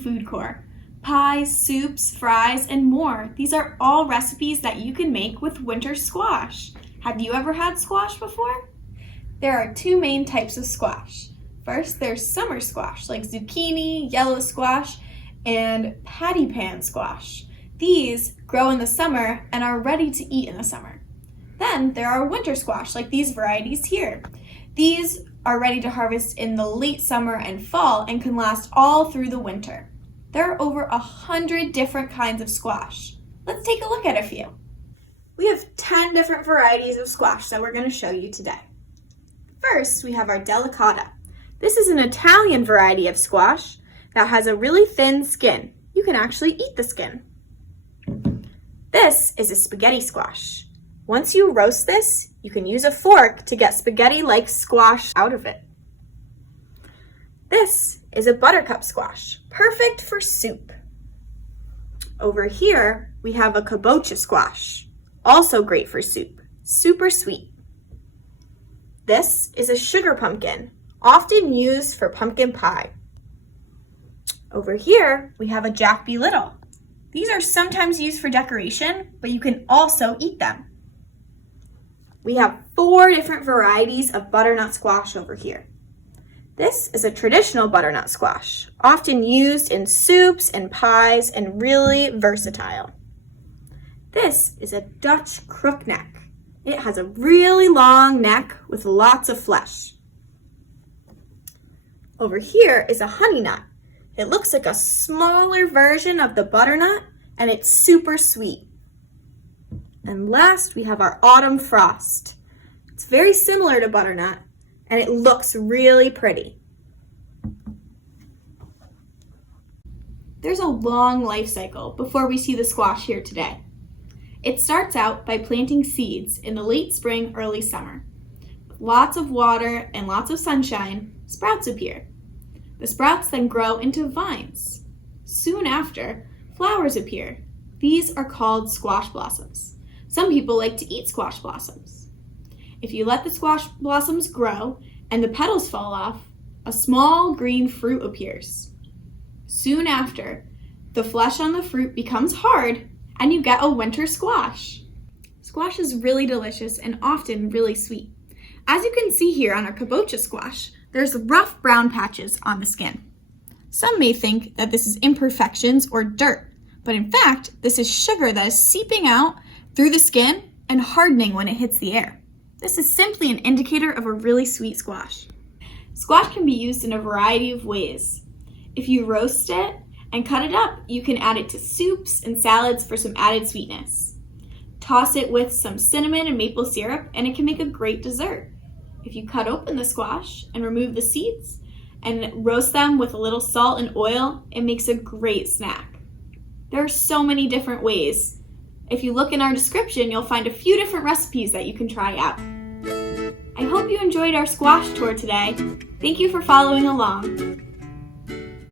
food court. Pies, soups, fries, and more. These are all recipes that you can make with winter squash. Have you ever had squash before? There are two main types of squash. First, there's summer squash, like zucchini, yellow squash, and patty pan squash. These grow in the summer and are ready to eat in the summer. Then there are winter squash, like these varieties here. These are ready to harvest in the late summer and fall and can last all through the winter. There are over 100 different kinds of squash. Let's take a look at a few. We have 10 different varieties of squash that we're going to show you today. First, we have our delicata. This is an Italian variety of squash that has a really thin skin. You can actually eat the skin. This is a spaghetti squash. Once you roast this, you can use a fork to get spaghetti-like squash out of it. This is a buttercup squash, perfect for soup. Over here, we have a kabocha squash, also great for soup, super sweet. This is a sugar pumpkin, often used for pumpkin pie. Over here, we have a Jack Be Little. These are sometimes used for decoration, but you can also eat them. We have 4 different varieties of butternut squash over here. This is a traditional butternut squash, often used in soups and pies and really versatile. This is a Dutch crookneck. It has a really long neck with lots of flesh. Over here is a honey nut. It looks like a smaller version of the butternut and it's super sweet. And last, we have our autumn frost. It's very similar to butternut, and it looks really pretty. There's a long life cycle before we see the squash here today. It starts out by planting seeds in the late spring, early summer. With lots of water and lots of sunshine, sprouts appear. The sprouts then grow into vines. Soon after, flowers appear. These are called squash blossoms. Some people like to eat squash blossoms. If you let the squash blossoms grow and the petals fall off, a small green fruit appears. Soon after, the flesh on the fruit becomes hard and you get a winter squash. Squash is really delicious and often really sweet. As you can see here on our kabocha squash, there's rough brown patches on the skin. Some may think that this is imperfections or dirt, but in fact, this is sugar that is seeping out through the skin and hardening when it hits the air. This is simply an indicator of a really sweet squash. Squash can be used in a variety of ways. If you roast it and cut it up, you can add it to soups and salads for some added sweetness. Toss it with some cinnamon and maple syrup and it can make a great dessert. If you cut open the squash and remove the seeds and roast them with a little salt and oil, it makes a great snack. There are so many different ways. If you look in our description, you'll find a few different recipes that you can try out. I hope you enjoyed our squash tour today. Thank you for following along.